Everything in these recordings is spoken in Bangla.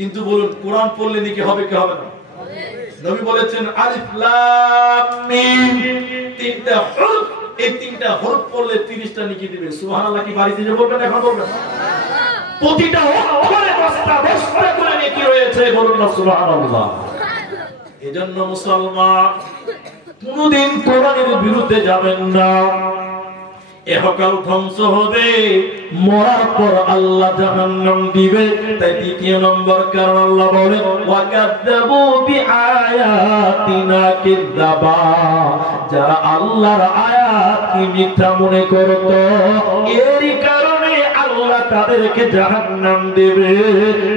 কিন্তু বলুন কোরআন পড়লে নাকি হবে কি হবে না? নবী বলেছেন আলিফ লাম মিম, তিনটা হরফ, এই তিনটা হরফ পড়লে 30টা নেকি দিবে। সুবহানাল্লাহ কি বাড়িতে যে বলবেন, এখন বলবেন? প্রতিটা হরফে 10টা করে নেকি রয়েছে, বলুন না সুবহানাল্লাহ। এজন্য মুসলমান কোনদিন কোরআনের বিরুদ্ধে যাবেন না। এহকাল ধ্বংস হবে, মরার পর আল্লাহ জাহান্নাম দিবে। তাই দ্বিতীয় নম্বর কারণ আল্লাহ বলেন ওয়াকাযযাবু বিআয়াতিনা কিযাবা, যারা আল্লাহর আয়াতকে মিথ্যা মনে করত, এরই কারণে আল্লাহ তাদেরকে জাহান্নাম দেবে।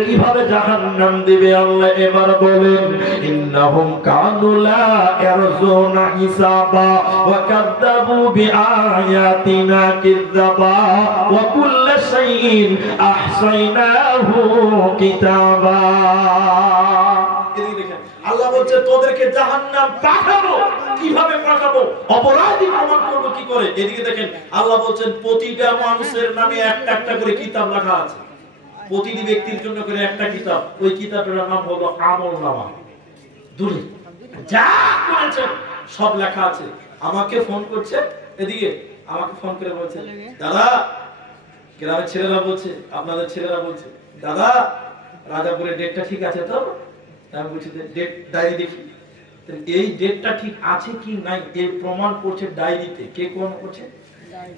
কিভাবে জাহান্নাম দিবে আল্লাহ এবার বলেন ইন্নাহুম কানু লা ইয়ারজুনা হিসাবা ওয়াকাযযাবু বিআয়াতিনা কিযাবা ওয়া কুল্লু শাইইন আহসাইনাহু কিতাবা। দেখেন আল্লাহ বলছে তোদেরকে জাহান্নাম পাঠাবো। কিভাবে পাঠাবো? অপরাধী প্রমাণ করব কি করে? এদিকে দেখেন আল্লাহ বলছেন প্রতিটা মানুষের নামে একটা একটা করে কিতাব লেখা আছে, প্রতিটি ব্যক্তির জন্য করে একটা কিতাব। ওই কিতাবের নাম হলো আমলনামা। দূরে যা করেছেন সব লেখা আছে। আমাকে ফোন করছে, এদিকে আমাকে ফোন করে বলছে দাদা, গ্রামের ছেলেরা বলছে, আপনাদের ছেলেরা বলছে দাদা রাজাপুরের ডেটটা ঠিক আছে তো? আমি বলছি ডেট ডায়েরি দেখি, এই ডেটটা ঠিক আছে কি নাই এর প্রমাণ করছে ডায়েরিতে। কে কোন করছে?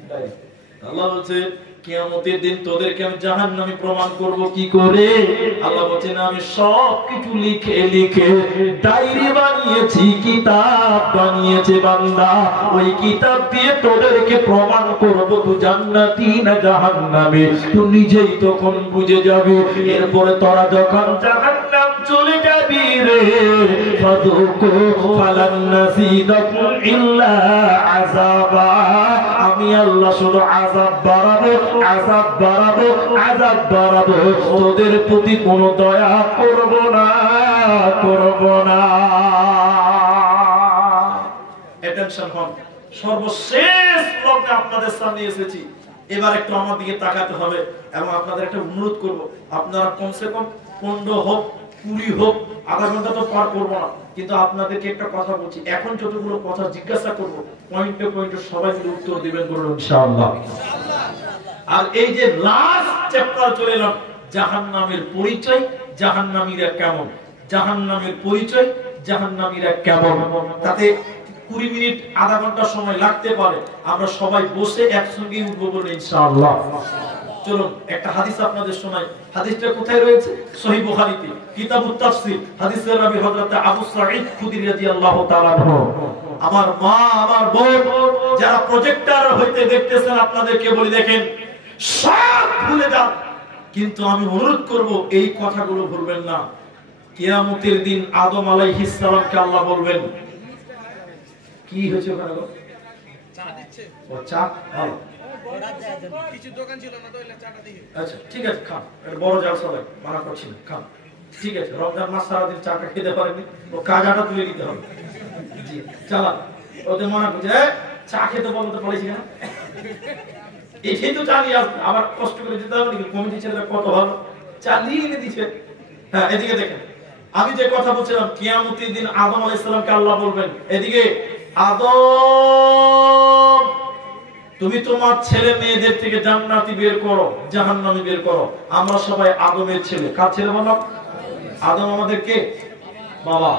ডায়েরিতে। আল্লাহ বলছে কিয়ামতের দিন তোদেরকে আমি জাহান্নামে প্রমাণ করব কি করে? আল্লাহ বলেন আমি সবকিছু লিখে লিখে ডায়েরি বানিয়েছি, কিতাব বানিয়েছে বান্দা। ওই কিতাব দিয়ে তোদেরকে প্রমাণ করব তুই জান্নাতি না জাহান্নামে, তুই নিজেই তখন বুঝে যাবি। এরপরে তোরা যখন জাহান্নাম চলে যাবি রে, ফাদুকু ফালান নাসিদাকুম ইল্লা আযাবা, আমি আল্লাহ শুধু আযাব বাড়াবো, আযাব বাড়াবো, আযাব বাড়াবো, তোদের প্রতি কোনো দয়া করব না, করব না। অ্যাটেনশন হন, সর্বশেষ লগ্নে আপনাদের সামনে এসেছি। এবার একটু আমার দিকে তাকাতে হবে এবং আপনাদের একটা অনুরোধ করব, আপনারা কমসে কম 15 হোক 20 হোক, আধা ঘন্টা তো পার করবো না, কিন্তু আপনাদেরকে একটা কথা বলছি, এখন যতগুলো কথা জিজ্ঞাসা করব পয়েন্টে পয়েন্টে সবাই মিলে উত্তর দিবেন বলুন ইনশাআল্লাহ। আর এই যে লাস্ট চ্যাপ্টার চলে এলাম, জাহান্নামের পরিচয়, জাহান্নামীরা কেমন, জাহান্নামের পরিচয়, জাহান্নামীরা কেমন। তাতে 20 মিনিট আধা ঘন্টা সময় লাগতে পারে, আমরা সবাই বসে একসঙ্গে উঠবো বলুন ইনশাআল্লাহ। চলুন একটা হাদিস আপনাদের শোনাই। হাদিসটা কোথায় রয়েছে? সহিহ বুখারীতে কিতাবুত তাফসীর, হাদিসের রাবী হযরত আবু সাঈদ খুদরী রাদিয়াল্লাহু তাআলা আনহু। আমার মা, আমার বোন যারা প্রজেক্টর হইতে দেখতেছেন, আপনাদেরকে বলি দেখেন সব ভুলে যান, কিন্তু আমি অনুরোধ করব এই কথাগুলো ভুলবেন না। কিয়ামতের দিন আদম আলাইহিস সালামকে আল্লাহ বলবেন কি হয়েছে ওখানে গো? চা দিচ্ছে। ও চা ভালো, কিছু দোকান ছিল না তো ওইলা চাটা দিয়ে। আচ্ছা ঠিক আছে খান, এটা বড় যাও সবাই মানা করছি না, খান ঠিক আছে। রমজান মাস সারা দিন চাটা খেতে পারেনি, ও কাজাটা তুলে দিতে হবে। জি চালান, ওদের মানা করছে চা খেতে বলতে পারিস না, এটাই তো চা নিয়ে আসবে, আবার কষ্ট করে যেতে হবে নাকি? কমিটি ছেলেরা কত ভালো চা নিয়ে এনে দিচ্ছে। হ্যাঁ এদিকে দেখেন, আমি যে কথা বলছিলাম কিয়ামতের দিন আদম আলাইহিস সালামকে আল্লাহ বলবেন এদিকে আদম তুমি তোমার ছেলে মেয়েদের থেকে জান্নাতি বের করো, জাহান্নামী বের করো। আমরা সবাই আদমের ছেলে। কার ছেলে বললাম? আদম আমাদের কে? বাবা।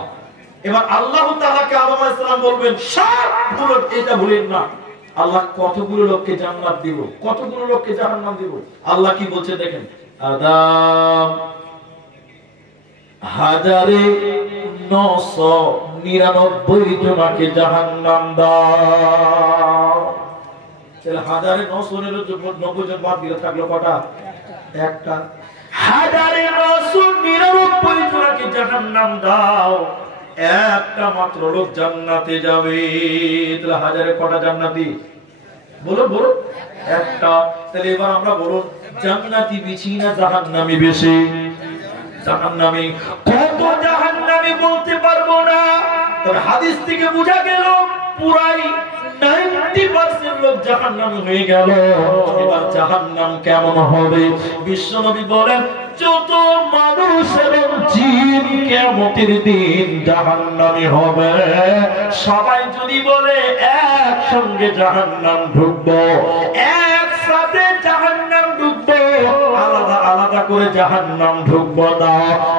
এবার আল্লাহ তাআলাকে আদম আলাইহিস সালাম বলবেন সবগুলো এটা ভুলেন না, আল্লাহ কতগুলো লোককে জান্নাত দিব, কতগুলো লোককে জাহান্নাম দিব। আল্লাহ কি বলছে দেখেন, আদম 1999 জনকে জাহান্নাম দাও। 1999 জন বাদ দিলে থাকলো কটা? একটা। 1999 জনকে জাহান্নাম দাও, একটা মাত্র লোক জান্নাতে যাবে। তাহলে হাজারে কটা জান্নাতি? বলো বলো, একটা। তাহলে এবার আমরা বলুন জান্নাতি বেশি না জাহান্নামী বেশি? জাহান্নামী। কত জাহান্নামী বলতে পারবো না, তবে হাদিস থেকে বোঝা গেল পুরাই 90% লোক জাহান্নামী হয়ে গেল। এবার জাহান্নাম কেমন হবে? বিশ্বনবী বলেন যত মানুষ এবং কিয়ামতের দিন জাহান্নামী হবে। সবাই যদি বলে একসঙ্গে জাহান্নাম ঢুকবো, একসাথে জাহান্নাম ঢুকবো, আলাদা আলাদা করে জাহান্নাম ঢুকবো না।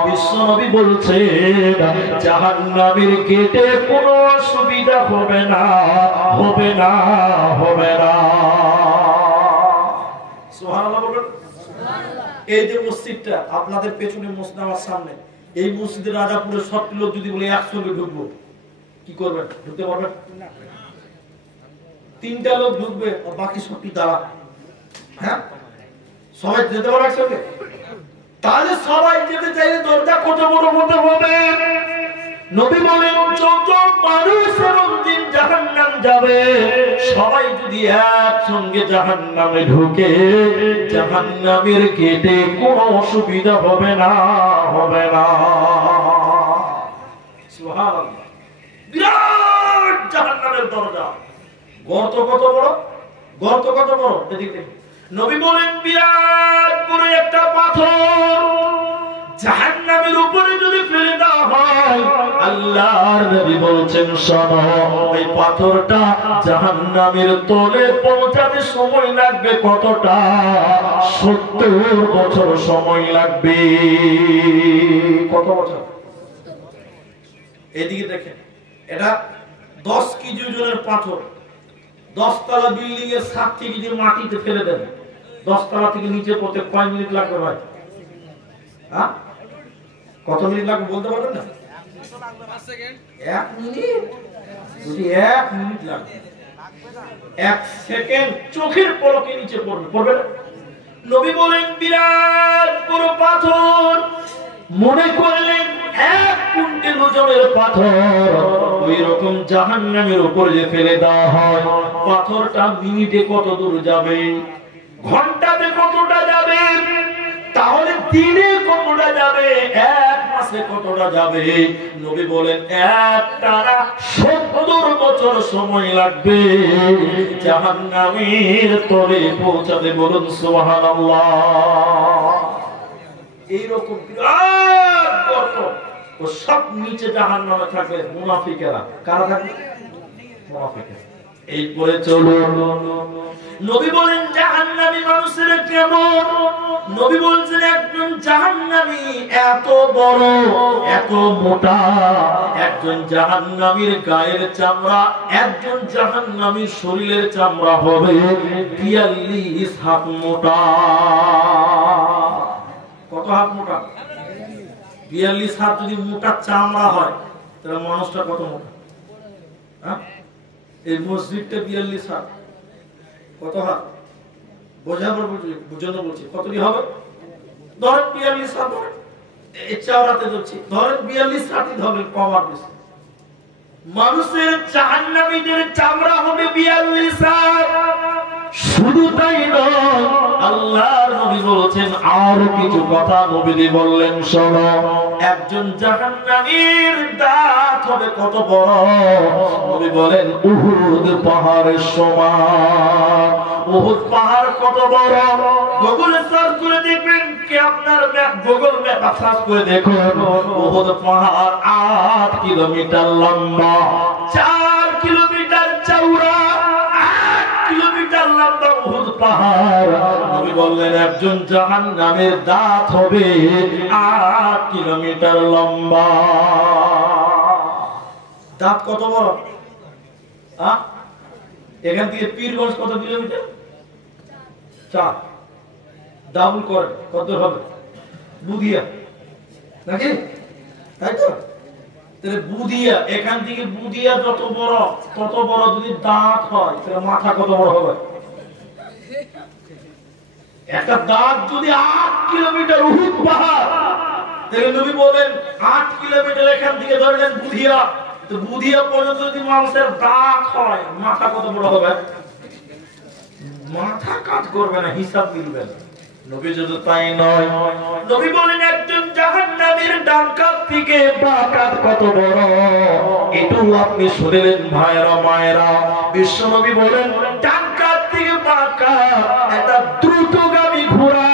বিশ্বনবী বলছেন জাহান্নামের গেটে কোনো অসুবিধা হবে না, হবে না, হবে না। সুবহানাল্লাহ বলবেন। এই যে মসজিদটা আপনাদের পেছনে মসজিদ, আমার সামনে, এই মসজিদের রাজাপুরের সব লোক যদি বলে একসঙ্গে ঢুকবো, কি করবেন? ঢুকতে পারবেন না। 3টা লোক ঢুকবে আর বাকি সবটি দাঁড়া। হ্যাঁ, সবাই যেতে পারবে একসঙ্গে? তাহলে সবাই যেতে চাইলে দরজা কত বড় হতে হবে? নবী বলেন যত মানুষ দিন জাহান্নাম যাবে, সবাই যদি একসঙ্গে জাহান্নামে ঢুকে, জাহান্নামের গেটে কোনো অসুবিধা হবে না, হবে না। সুবহানাল্লাহ। বিরাট জাহান্নামের দরজা। গর্ত কত বড়? গর্ত কত বড়? এদিকে নবী বলেন বিরাট বড় একটা পাথর জাহান্নামের উপরে যদি ফেলে দেওয়া হয়, আল্লাহর নবী বলছেন শোনো, ওই পাথরটা জাহান্নামের তলে পৌঁছাতে সময় লাগবে কতটা? 70 বছর সময় লাগবে। কত বছর? এদিকে দেখেন, এটা 10 কেজি ওজনের পাথর। 10 তলা বিল্ডিং এর 7 কেজি যদি মাটিতে ফেলে দেন, 10 তলা থেকে নিচে পড়তে কয় মিনিট লাগবে ভাই? হ্যাঁ, কত মিনিট লাগবে বলতে পারবেন না? 1 মিনিট? যদি 1 মিনিট লাগবে, 1 সেকেন্ড চোখের পলকে নিচে পড়বে, পড়বে না? নবী বলেন বিরাট বড় পাথর, মনে করলেন 1 কুইন্টাল ওজনের পাথর, ওই রকম জাহান্নামের উপরে যে ফেলে দেওয়া হয়, পাথরটা মিনিটে কত দূর যাবে? ঘন্টাতে কতটা যাবে? তাহলে দিনে কতটা যাবে? 1 মাসে কতটা যাবে? নবী বলেন একটানা 70 বছর সময় লাগবে জাহান্নামের তলে পৌঁছাতে। বলুন সুবহানাল্লাহ। এইরকম বিরাট গর্ত, ও সব নিচে জাহান্নামে থাকবে মুনাফিকেরা। কারা থাকবে? মুনাফিকেরা। এরপরে চলুন, নবী বলেন জাহান্নামী মানুষের কেমন? নবী বলছেন একজন জাহান্নামী এত বড়, এত মোটা, একজন জাহান্নামীর গায়ের চামড়া, একজন জাহান্নামীর শরীরের চামড়া হবে 42 হাত মোটা। কত হাত মোটা? 42 হাত যদি মোটা চামড়া হয়, তাহলে মানুষটা কত মোটা? হ্যাঁ, এই মসজিদটা 42 হাত, কত হাত? বোঝাবার জন্য বলছি, কতটি হবে? ধরেন 42 হাত, ধরেন এই চাওড়াতে ধরছি, ধরেন 42 হাতই ধরেন, কমার বেশি। মানুষের জাহান্নামীদের চামড়া হবে 42 হাত। শুধু তাই নয়, আল্লাহর নবী বলেছেন আরো কিছু কথা। নবী বললেন শোনো, একজন জাহান্নামীর দাঁত হবে কত বড়? নবী বলেন উহুদ পাহাড়ের সমান। উহুদ পাহাড় কত বড়? গুগলে সার্চ করে দেখবেন, কি আপনার গুগল ম্যাপ সার্চ করে দেখুন, উহুদ পাহাড় 8 কিলোমিটার লম্বা, 4 কিলোমিটার চওড়া, 8 কিলোমিটার লম্বা উহুদ পাহাড়। নবী বললেন একজন জাহান্নামের দাঁত হবে 8 কিলোমিটার লম্বা। দাঁত কত বড়? এখান থেকে পীরগঞ্জ কত কিলোমিটার? 4। ডাবল করে কত হবে? বুধিয়া নাকি? তাই তো? তাহলে বুধিয়া, এখান থেকে বুধিয়া যত বড়, তত বড় যদি দাঁত হয়, তাহলে মাথা কত বড় হবে? একটা দাঁত যদি 8 কিলোমিটার উহুদ পাহাড়, তাহলে নবী বলেন 8 কিলোমিটার এখান থেকে ধরলেন বুধিয়া, তো বুধিয়া পর্যন্ত যদি মানুষের দাঁত হয়, মাথা কত বড় হবে? মাথা কাজ করবে না, হিসাব মিলবে না। নবী যদি তাই নয়, নবী বলেন একজন জাহান্নামীর ডান কাঁধ থেকে বাঁ কাঁধ কত বড়? এটাও আপনি শুনলেন ভাইরা মায়েরা। বিশ্ব নবী বলেন ডান কাঁধ থেকে বাঁ কাঁধ একটা দ্রুতগামী ঘোড়া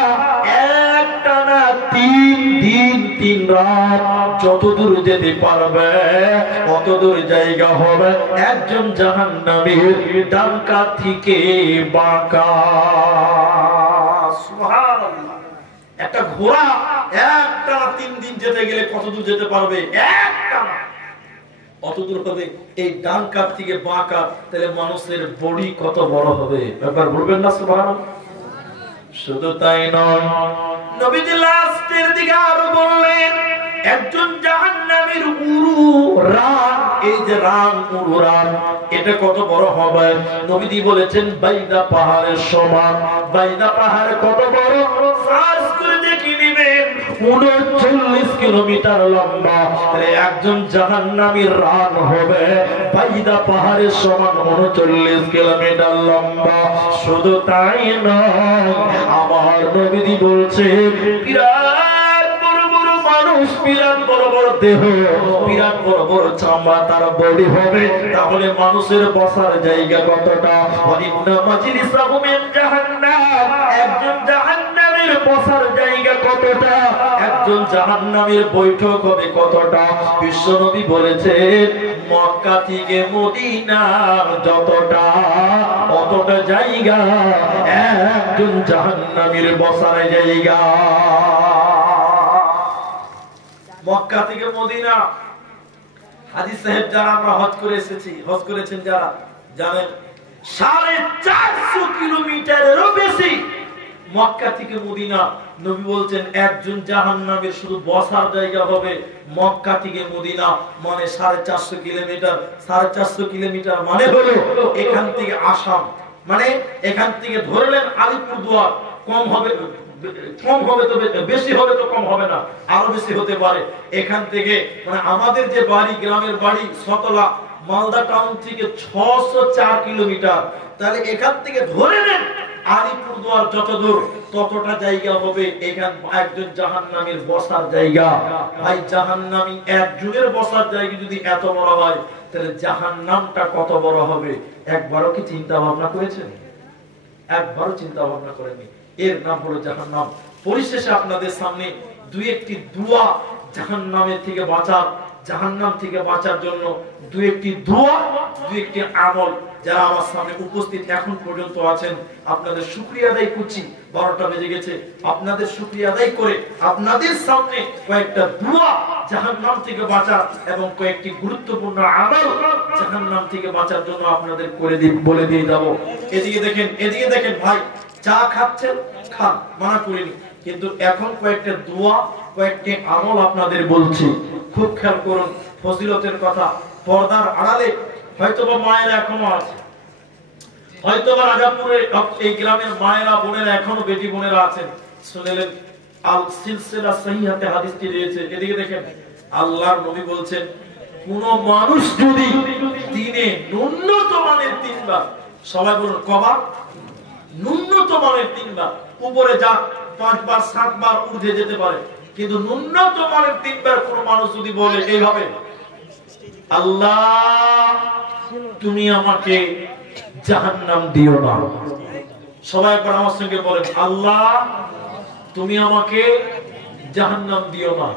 একটানা 3 দিন 3 রাত যত দূর যেতে পারবে অত দূর জায়গা হবে একজন জাহান্নামীর ডান কাত থেকে বাঁ কাত। সুবহানাল্লাহ। একটা ঘোড়া একটানা 3 দিন যেতে গেলে কত দূর যেতে পারবে? একটানা অত দূর হবে এই ডান কাত থেকে বাঁ কাত। তাহলে মানুষের বডি কত বড় হবে একবার বলবেন না সুবহানাল্লাহ। শুধু তাই নয়, নবীজি লাস্টের দিকে আরো বললেন একজন জাহান্নামীর উরু রান, এই যে রান উরু রান এটা কত বড় হবে? নবীজি বলেছেন বাইদা পাহাড়ের সমান। বাইদা পাহাড় কত বড়? সার্চ করে দেখে নেবেন 39 কিলোমিটার লম্বা। একজন জাহান্নামীর রান হবে বাইদা পাহাড়ের সমান 39 কিলোমিটার লম্বা। শুধু তাই নয়, আমার নবীজি বলছে বিরাট বড় বড় মানুষ, বিরাট বড় বড় দেহ, বিরাট বড় বড় চামড়া তার বডি হবে। তাহলে মানুষের বসার জায়গা কতটা? ইন্না মাজলিসাহু মিন জাহান্নাম, একজন জাহান্নামের বসার জায়গা কতটা? একজন জাহান্নামের বৈঠক হবে কতটা? বিশ্বনবী বলেছেন মক্কা থেকে মদিনা যতটা অতটা জায়গা একজন জাহান্নামীর বসার জায়গা। মক্কা থেকে মদিনা, হাজী সাহেব যারা আমরা হজ করে এসেছি, হজ করেছেন যারা জানেন 450 কিলোমিটারেরও বেশি মক্কা থেকে মদিনা। নবী বলছেন একজন জাহান্নামীর শুধু বসার জায়গা হবে মক্কা থেকে মদিনা, মানে 450 কিলোমিটার। 450 কিলোমিটার মানে হলো এখান থেকে আসাম, মানে এখান থেকে ধরলেন আলিপুরদুয়ার, কম হবে তো বেশি হবে তো কম হবে না, আরো বেশি হতে পারে। এখান থেকে মানে আমাদের যে বাড়ি, গ্রামের বাড়ি সতলা, মালদা টাউন থেকে 604 কিলোমিটার। তাহলে এখান থেকে ধরে নেন আলিপুরদুয়ার যত দূর ততটা জায়গা হবে এখান একজন জাহান্নামীর বসার জায়গা। ভাই জাহান্নামী একজনের বসার জায়গা যদি এত বড় হয় তাহলে জাহান্নামটা কত বড় হবে? একবারও কি চিন্তা ভাবনা করেছেন? একবারও চিন্তা ভাবনা করেননি। এর নাম হলো জাহান্নাম। পরিশেষে আপনাদের সামনে দুই একটি দোয়া জাহান্নামের থেকে বাঁচার, জাহান্নাম থেকে বাঁচার জন্য দুই একটি দোয়া, দুই একটি আমল যারা আমার সামনে উপস্থিত এখন পর্যন্ত আছেন আপনাদের শুকরিয়া আদায় করছি। 12টা বেজে গেছে, আপনাদের শুকরিয়া আদায় করে আপনাদের সামনে কয়েকটা দোয়া জাহান্নাম থেকে বাঁচার এবং কয়েকটি গুরুত্বপূর্ণ আমল জাহান্নাম থেকে বাঁচার জন্য আপনাদের বলে দিয়ে যাব। এদিকে দেখেন ভাই, চা খাচ্ছেন খান, মানা করিনি, কিন্তু এখন কয়েকটা দোয়া, কয়েকটি আমল আপনাদের বলছি, খুব খেয়াল করুন। ফজিলতের কথা পর্দার আড়ালে হয়তোবা মায়েরা এখনো আছে, হয়তোবা রাজাপুরে এই গ্রামের মায়েরা বোনেরা এখনো বেটি বোনেরা আছেন, শুনলেন আল সিলসিলা সহিহাতে হাদিসটি রয়েছে। এদিকে দেখেন আল্লাহর নবী বলছেন কোন মানুষ যদি দিনে ন্যূনতম মানের 3 বার, সবাই বলুন কবার? ন্যূনতম মানের 3 বার, উপরে যা 5 বার 7 বার ঊর্ধ্বে যেতে পারে, কিন্তু ন্যূনতম মানের 3 বার কোন মানুষ যদি বলে এইভাবে আল্লাহ তুমি আমাকে জাহান্নাম দিও না, সবাই একবার আমার সঙ্গে বলেন আল্লাহ তুমি আমাকে জাহান্নাম দিও না।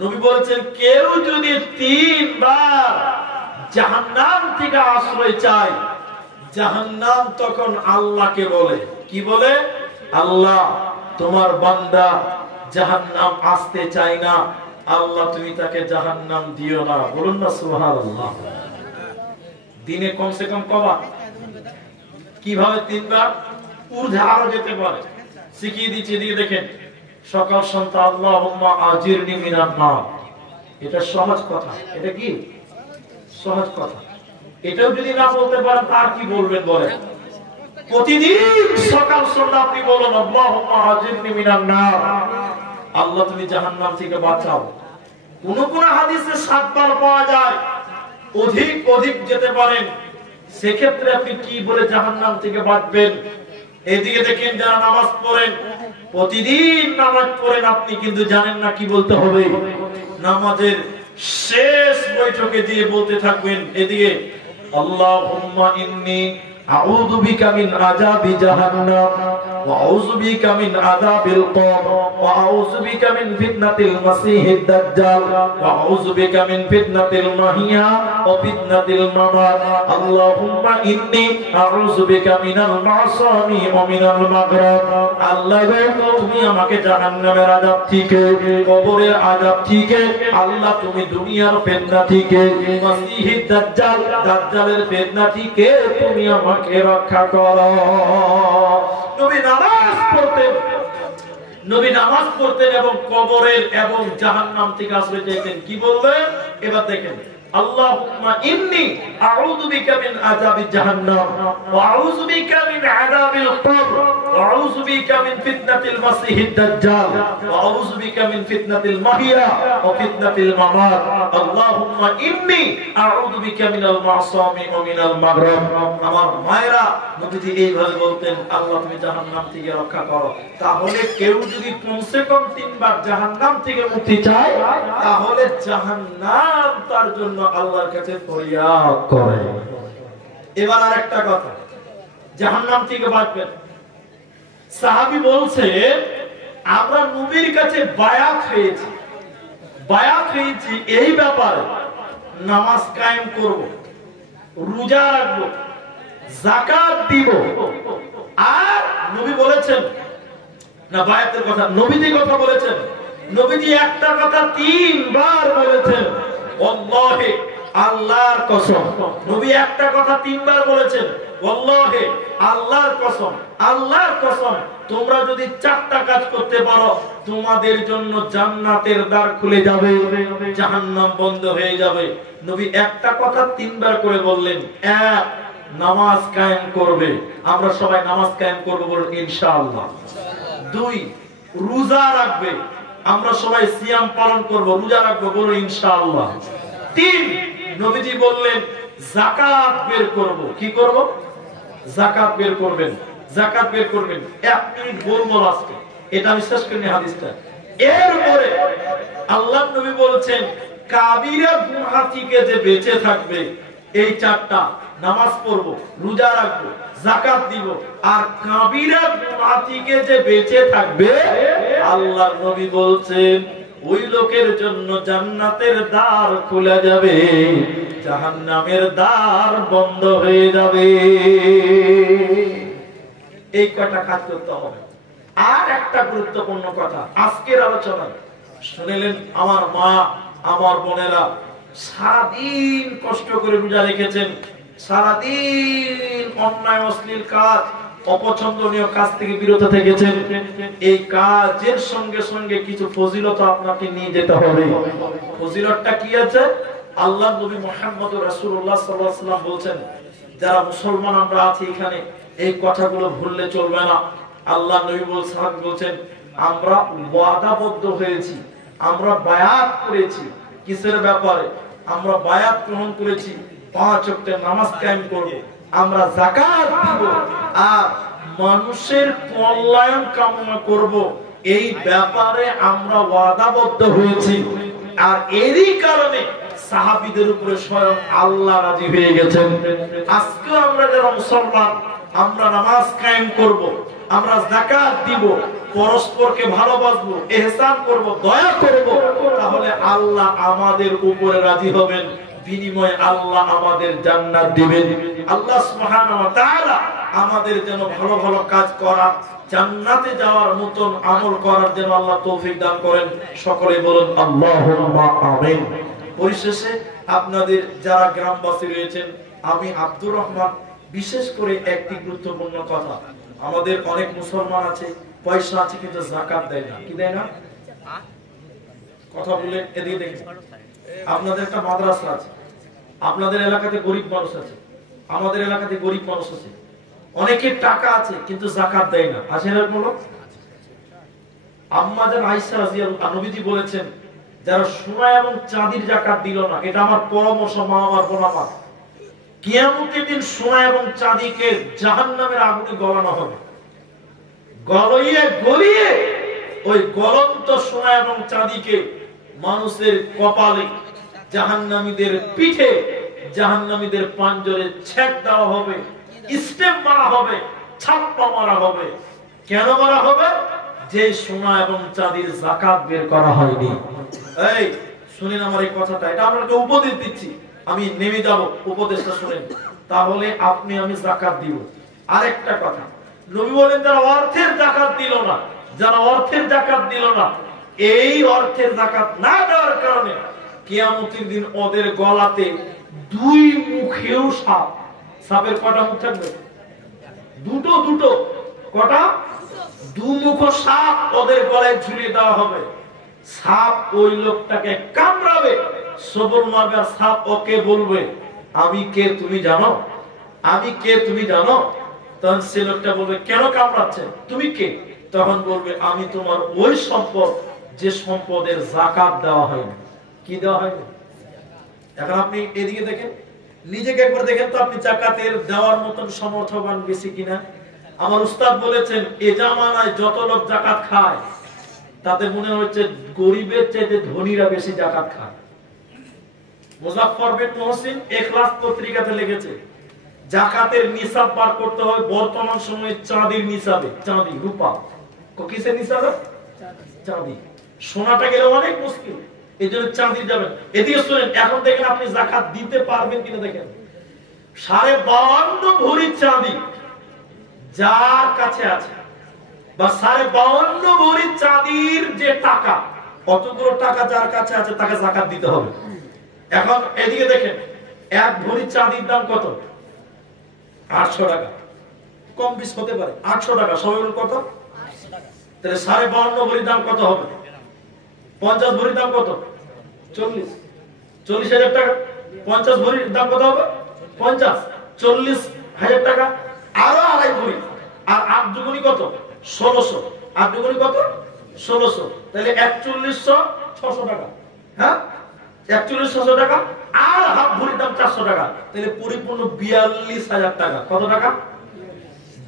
নবী বলেছেন কেউ যদি 3 বার জাহান্নাম থেকে আশ্রয় চায়, জাহান্নাম তখন আল্লাহকে বলে, কি বলে? আল্লাহ তোমার বান্দা জাহান্নাম আসতে চায় না, আল্লাহ তুমি তাকে জাহান্নাম দিও না। বলুন না সুবহানাল্লাহ। দিনে কমসে কম কবার? কিভাবে 3 বার? ঊর্ধ্বে আরো যেতে পারে, শিখিয়ে দিচ্ছি। এদিকে দেখেন সকাল সন্ধ্যা আল্লাহুম্মা আজিরনি মিনান নার, এটা সহজ কথা। এটা কি সহজ কথা? এটাও যদি না বলতে পারেন তার কি বলবেন বলেন? প্রতিদিন সকাল সন্ধ্যা আপনি বলুন আল্লাহুম্মা আজিরনি মিনান নার, আল্লাহ তুমি জাহান্নাম থেকে বাঁচাও। কোন কোন হাদিসে 7 বার পাওয়া যায়, অধিক যেতে পারেন, সেক্ষেত্রে আপনি কি বলে জাহান্নাম থেকে বাঁচবেন? এদিকে দেখেন যারা নামাজ পড়েন, প্রতিদিন নামাজ পড়েন, আপনি কিন্তু জানেন না কি বলতে হবে। নামাজের শেষ বৈঠকে দিয়ে বলতে থাকবেন এদিকে আল্লাহুম্মা ইন্নী আউযু বিকা মিন আযাবি জাহান্নাম وأعوذ بك من عذاب القبر وأعوذ بك من فتنة المسيح الدجال وأعوذ بك من فتنة المحيا وفتنة الممات اللهم إني أعوذ بك من المعصية ومن المغرب আল্লাহ তুমি আমাকে জাহান্নামের আযাব থেকে কবরের আযাব থেকে আল্লাহ তুমি দুনিয়ার ফিতনা থেকে মাসিহিদ দাজ্জাল দাজ্জালের ফিতনা থেকে তুমি আমাকে রক্ষা করো নবী নামাজ পড়তেন এবং কবরের এবং জাহান্নাম থেকে আশ্রয় চাইতেন কি বলবেন এবার দেখেন আল্লাহুম্মা ইন্নী আউযু বিকা মিন আযাবি জাহান্নাম ওয়া আউযু বিকা মিন আযাবিল কবর ওয়া আউযু বিকা মিন ফিতনাতিল মাসিহিদ দাজ্জাল ওয়া আউযু বিকা মিন ফিতনাতিল মাহিয়া ওয়া ফিতনাতিল মামাত আল্লাহুম্মা ইন্নী আউযু বিকা মিনাল মাসামি ওয়া মিনাল মাগরিব আমার মায়েরা নবীজি এইভাবে বলতেন আল্লাহ তুমি জাহান্নাম থেকে রক্ষা করো তাহলে কেউ যদি কমসে কম তিনবার জাহান্নাম থেকে মুক্তি চায় তাহলে জাহান্নাম তার জন্য আল্লাহর কাছে ফরিয়াদ করে এবার আরেকটা কথা জাহান্নাম থেকে বাঁচবেন সাহাবী বলছে আমরা নবীর কাছে বায়াত হয়েছি এই ব্যাপারে নামাজ কায়েম করব রোজা রাখবো যাকাত দিব আর নবী বলেছেন না বায়াতের কথা নবীজি কথা বলেছেন নবীজি একটা কথা তিনবার বলেছেন ওয়াল্লাহি আল্লাহর কসম নবী একটা কথা তিনবার বলেছেন ওয়াল্লাহি আল্লাহর কসম তোমরা যদি চারটা কাজ করতে পারো তোমাদের জন্য জান্নাতের দ্বার খুলে যাবে জাহান্নাম বন্ধ হয়ে যাবে নবী একটা কথা তিনবার করে বললেন এক নামাজ কায়েম করবে আমরা সবাই নামাজ কায়েম করব বলুন ইনশাআল্লাহ দুই রোজা রাখবে আমরা সবাই সিয়াম পালন করব রোজা রাখবো বলুন ইনশাআল্লাহ তিন নবীজি বললেন যাকাত বের করব কি করব যাকাত বের করবেন এক মিনিট বলবো আজকে এটা বিশ্বাস করেন হাদিসটা এরপরে আল্লাহর নবী বলেছেন কাবিরা গুনাহ থেকে যে বেঁচে থাকবে এই চারটা নামাজ পড়ব রোজা রাখবো যাকাত দিব আর কাবিরা গুনাহ থেকে যে বেঁচে থাকবে আল্লাহর নবী বলছেন ওই লোকের জন্য জান্নাতের দ্বার খুলে যাবে জাহান্নামের দ্বার বন্ধ হয়ে যাবে এই কয়টা কাজ করতে হবে আর একটা গুরুত্বপূর্ণ কথা আজকের আলোচনায় শুনলেন আমার মা আমার বোনেরা সারাদিন কষ্ট করে রোজা রেখেছেন সারাদিন অন্যায় অশ্লীল কাজ অপছন্দনীয় কাজ থেকে বিরত থেকেছেন এই কাজের সঙ্গে সঙ্গে কিছু ফজিলত আপনাকে নিয়ে যেতে হবে ফজিলতটা কি আছে আল্লাহর নবী মুহাম্মদ রাসূলুল্লাহ সাল্লাল্লাহু আলাইহি ওয়াসাল্লাম বলেন যারা মুসলমান আমরা আছি এখানে এই কথাগুলো ভুললে চলবে না আল্লাহর নবী বলেন আমরা ওয়াদাবদ্ধ হয়েছি আমরা বায়াত করেছি কিসের ব্যাপারে আমরা বায়াত গ্রহণ করেছি 5 ওয়াক্তের নামাজ কায়েম করব আমরা যাকাত দিব আর মানুষের কল্যাণ কামনা করব এই ব্যাপারে আমরা ওয়াদাবদ্ধ হয়েছি আর এরই কারণে সাহাবীদের উপরে স্বয়ং আল্লাহ রাজি হয়ে গেছেন আজকে আমরা যারা মুসলমান আমরা নামাজ কায়েম করব আমরা যাকাত দিব পরস্পরকে ভালোবাসবো ইহসান করব দয়া করব তাহলে আল্লাহ আমাদের উপরে রাজি হবেন বিনিময়ে আল্লাহ আমাদের জান্নাত দিবেন আল্লাহ সুবহানাহু ওয়া তাআলা আমাদের যেন ভালো ভালো কাজ করা জান্নাতে যাওয়ার মতন আমল করার জন্য আল্লাহ তৌফিক দান করেন সকলে বলুন আল্লাহুম্মা আমিন পরিশেষে আপনাদের যারা গ্রামবাসী রয়েছেন আমি আব্দুর রহমান বিশেষ করে একটি গুরুত্বপূর্ণ কথা আমাদের অনেক মুসলমান আছে পয়সা আছে কিন্তু যাকাত দেয় না কি দেয় না কথা বলে এদিকে দেখেন আপনাদের একটা মাদ্রাসা আছে আপনাদের এলাকাতে গরিব মানুষ আছে আমাদের এলাকাতে গরিব মানুষ আছে অনেকের টাকা আছে কিন্তু যাকাত দেয় না আছে না বলো আম্মা জান আয়েশা রাদিয়াল্লাহু আনহা নবীজি বলেছেন যারা সোনা এবং চাঁদির যাকাত দিল না এটা আমার পরামর্শ মা আমার বোন আমার কিয়ামতের দিন সোনা এবং চাঁদিকে জাহান্নামের আগুনে গলানো হবে গলিয়ে ওই গলন্ত সোনা এবং চাঁদিকে মানুষের কপালে জাহান্নামীদের পিঠে জাহান্নামীদের পাঞ্জরে ছেদ দেওয়া হবে স্টেপ মারা হবে ছাপ্পা মারা হবে কেন মারা হবে? যে সোনা এবং চাঁদির যাকাত বের করা হয়নি। এই শুনেন আমার এই কথাটা, এটা আপনাকে উপদেশ দিচ্ছি, আমি নেমে যাব, উপদেশটা শুনেন, তাহলে আপনি আমি যাকাত দিব। আরেকটা কথা, নবী বলেন যারা অর্থের যাকাত দিল না, যারা অর্থের যাকাত দিল না, এই অর্থের যাকাত না দেওয়ার কারণে কিয়ামতের দিন ওদের গলাতে দুই মুখেও সাপ। সাপের কটা মুখ থাকবে? দুটো দুটো। কটা? দুমুখ সাপ ওদের গলায় ঝুলিয়ে দেওয়া হবে। সাপ ওই লোকটাকে কামড়াবে, সবল মারবে, আর সাপ ওকে বলবে আমি কে তুমি জানো? আমি কে তুমি জানো? তখন সে লোকটা বলবে কেন কামড়াচ্ছে, তুমি কে? তখন বলবে আমি তোমার ওই সম্পদ যে সম্পদের যাকাত দেওয়া হয়নি। কি দেওয়া হয়নি? এখন আপনি এদিকে দেখেন, নিজেকে একবার দেখেন তো আপনি যাকাতের দেওয়ার মতন সমর্থবান বেশি কিনা। আমার উস্তাদ বলেছেন এ জামানায় যত লোক যাকাত খায় তাতে মনে হচ্ছে গরিবের চাইতে ধনীরা বেশি যাকাত খায়। মুজাফফর বিন মুহসিন ইখলাস পত্রিকাতে লিখেছে যাকাতের নিসাব বার করতে হবে বর্তমান সময়ে চাঁদির নিসাবে। চাঁদি, রূপা, কিসের নিসাবে? চাঁদি। সোনাটা গেলে অনেক মুশকিল, এইজন্য চাঁদি যাবেন। এদিকে শুনেন, এখন দেখেন আপনি যাকাত দিতে পারবেন কিনা দেখেন। 52 ভরি চাঁদি যার কাছে আছে, বা 52 ভরি চাঁদির যে টাকা, কতগুলো টাকা যার কাছে আছে তাকে যাকাত দিতে হবে। এখন এদিকে দেখেন, এক ভরি চাঁদির দাম কত? 800 টাকা, কম বেশি হতে পারে। 800 টাকা, সবাই বলুন কত? তাহলে 52.5 ভরির দাম কত হবে? 50 ভরির দাম কত? 40,000 টাকা। 50 ভরির দাম কত হবে? 40,000 টাকা। আরো 2.5 ভরি, আর 8 দুগুনি কত? 1600। 8 দুগুনি কত? 1600। তাহলে 41,600 টাকা। হ্যাঁ, 41,600 টাকা। আর হাফ ভরির দাম 400 টাকা। তাহলে পরিপূর্ণ 42,000 টাকা। কত টাকা?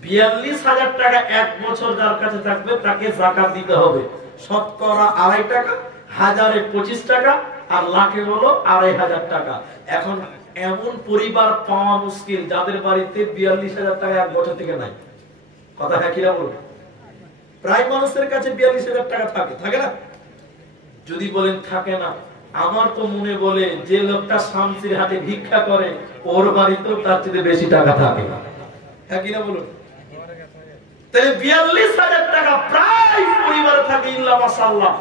42,000 টাকা এক বছর যার কাছে থাকবে তাকে যাকাত দিতে হবে। শতকরা 2.5 টাকা, হাজারে 25 টাকা, আর লাখে হলো 2,500 টাকা। এখন এমন পরিবার পাওয়া মুশকিল যাদের বাড়িতে 42,000 টাকা এক বছর থেকে নাই। কথা হ্যাঁ কিনা বলুন? প্রায় মানুষের কাছে 42,000 টাকা থাকে, থাকে না? যদি বলেন থাকে না, আমার তো মনে বলে যে লোকটা শামসির হাটে ভিক্ষা করে ওর বাড়িতেও তার চেয়ে বেশি টাকা থাকে। হ্যাঁ কিনা বলুন? তাহলে 42,000 টাকা প্রায় পরিবারে থাকে ইল্লা মাশাআল্লাহ।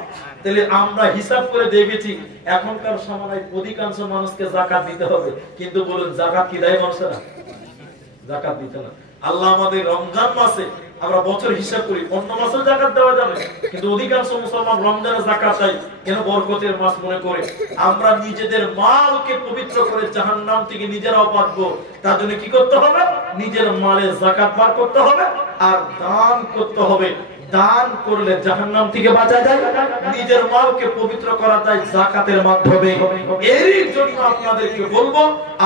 তাহলে আমরা হিসাব করে দেখেছি এখনকার সময় অধিকাংশ মানুষকে যাকাত দিতে হবে, কিন্তু বলুন যাকাত কি দেয় মানুষেরা? যাকাত দিতে না। আল্লাহ আমাদের রমজান মাসে, আমরা বছর হিসাব করি অন্য মাসেও যাকাত দেওয়া যাবে, কিন্তু অধিকাংশ মুসলমান রমজানে যাকাত দেয় কেন? বরকতের মাস মনে করে। আমরা নিজেদের মালকে পবিত্র করে জাহান্নাম থেকে নিজেরাও বাঁচবো, তার জন্য কি করতে হবে? নিজের মালে যাকাত বার করতে হবে আর দান করতে হবে। দান করলে জাহান্নাম থেকে বাঁচা যায়, নিজের মালকে পবিত্র করা যায় যাকাতের মাধ্যমে। এরই জন্য আপনাদেরকে বলবো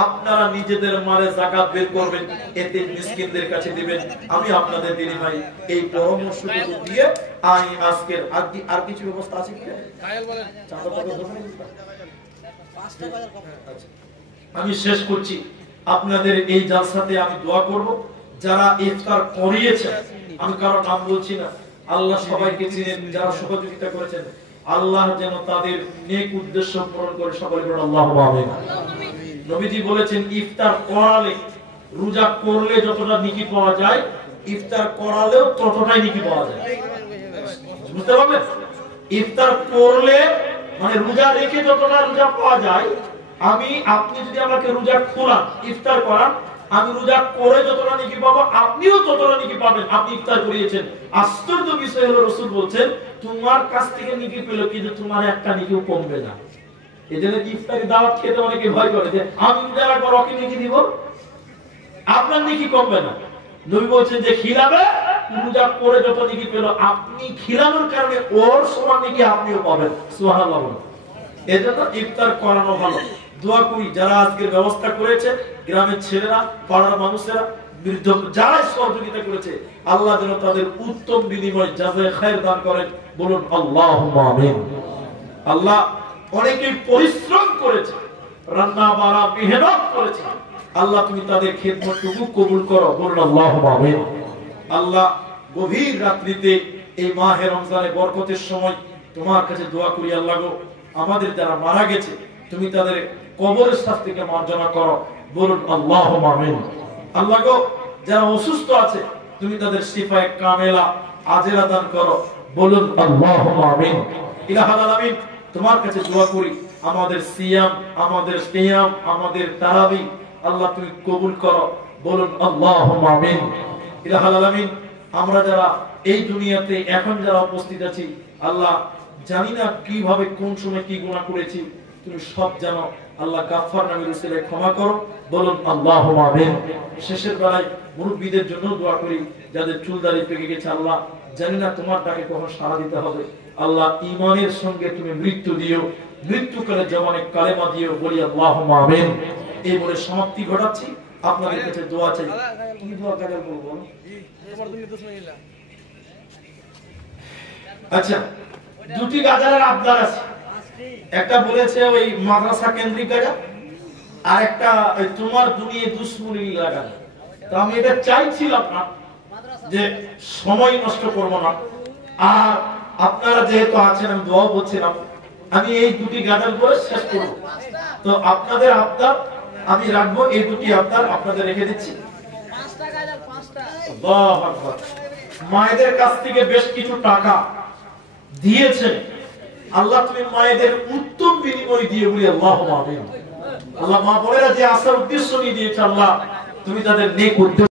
আপনারা নিজেদের মালে যাকাত বের করবেন, এতে মিসকিনদের কাছে দিবেন। আমি আপনাদের দিনী ভাই এই পরামর্শটুকু দিয়ে আমি আজকের আর কিছু ব্যবস্থা আছে কি? আমি শেষ করছি। আপনাদের এই জালসাতে আমি দোয়া করব, যারা ইফতার করিয়েছেন, আমি কারো নাম বলছি না, আল্লাহ সবাইকে চিনেন, যারা সহযোগিতা করেছেন আল্লাহ যেন তাদের নেক উদ্দেশ্য পূরণ করে। সকলে বলুন আল্লাহুম্মা আমিন। নবীজি বলেছেন ইফতার করালে, রোজা করলে যতটা নেকি পাওয়া যায়, ইফতার করালেও ততটাই নেকি পাওয়া যায়। বুঝতে পারলেন? ইফতার করলে মানে রোজা রেখে যতটা রোজা পাওয়া যায়, আপনি যদি আমাকে রোজা খোলান, ইফতার করান, আমি রোজা করে যতটা নেকি পাবো আপনিও ততটা নেকি পাবেন। আপনি ইফতার করিয়েছেন। আশ্চর্য বিষয় হলো রাসূল বলছেন তোমার কাছ থেকে নেকি পেল, কিন্তু তোমার একটা নেকিও কমবে না। এজন্য ইফতারি দাওয়াত খেতে অনেকে ভয় করে যে আমি রোজা রাখবো ওকে নেকি দিব, আপনার নেকি কমবে না। নবী বলছেন যে খিলাবে, রোজা করে যত নেকি পেল আপনি খিলানোর কারণে ওর সমান নেকি আপনিও পাবেন। সুবহানাল্লাহ। এজন্য ইফতার করানো ভালো। দোয়া করি যারা আজকের ব্যবস্থা করেছে, গ্রামের ছেলেরা, পাড়ার মানুষেরা, বৃদ্ধ যারা সহযোগিতা করেছে, আল্লাহ যেন তাদের উত্তম বিনিময় জাযায়ে খায়ের দান করেন। বলুন আল্লাহুম্মা আমিন। আল্লাহ অনেকে পরিশ্রম করেছে, রান্না বাড়া মেহনত করেছে, আল্লাহ তুমি তাদের খেদমতটুকু কবুল করো। বলুন আল্লাহুম্মা আমিন। আল্লাহ গভীর রাত্রিতে এই মাহে রমজানের বরকতের সময় তোমার কাছে দোয়া করি আল্লাহ গো, আমাদের যারা মারা গেছে তুমি তাদের কবরের শাস্তি থেকে মার্জনা করো, বলুন আল্লাহুম্মা আমিন। আল্লাহ গো, যারা অসুস্থ আছে তুমি তাদের শিফায়ে কামেলা আজেলা দান করো, বলুন আল্লাহুম্মা আমিন। ইলাহুল আলামিন, তোমার কাছে দোয়া করি আমাদের সিয়াম, আমাদের কিয়াম, আমাদের তারাবি আল্লাহ তুমি কবুল করো, বলুন আল্লাহুম্মা আমিন। ইলাহুল আলামিন, আমরা যারা এই দুনিয়াতে এখন যারা উপস্থিত আছি আল্লাহ, জানি না কিভাবে কোন সময় কি গুনাহ করেছি, তুমি সব জানো আল্লাহ। গাফফার নামের উসিলায় ক্ষমা করো, বলুন আল্লাহুম্মা আমিন। শেষের বেলায় মুরব্বিদের জন্য দোয়া করি যাদের চুল দাড়ি পেকে গেছে আল্লাহ, জানি না তোমার ডাকে কখন সাড়া দিতে হবে আল্লাহ, ঈমানের সঙ্গে তুমি মৃত্যু দিও, মৃত্যুকালে জবানে কালেমা দিও, বলি আল্লাহুম্মা আমিন। এই বলে সমাপ্তি ঘটাচ্ছি, আপনাদের কাছে দোয়া চাই। কি দোয়া কাজে বলবো? আচ্ছা, দুটি গাজারের আবদার আছে, একটা বলেছে ওই মাদ্রাসা কেন্দ্রিক গাজা, আর একটা ওই তোমার দুনিয়া দুশ্মনী গাজা। তো আমি এটা চাইছিলাম না যে সময় নষ্ট করব না, আর আপনারা যেহেতু আছেন আমি দোয়া বলছিলাম, আমি এই দুটি গাজাল বলে শেষ করব। তো আপনাদের আবদার আমি রাখবো, এই দুটি আবদার আপনাদের রেখে দিচ্ছি। আল্লাহু আকবার। মায়েদের কাছ থেকে বেশ কিছু টাকা দিয়েছে আল্লাহ, তুমি মায়েদের উত্তম বিনিময় দিয়ে, বলি আল্লাহুম্মা আমিন। আল্লাহ মা বোনেরা যে আশার উদ্দেশ্য নিয়ে দিয়েছে আল্লাহ, তুমি তাদের নেক উদ্দেশ্য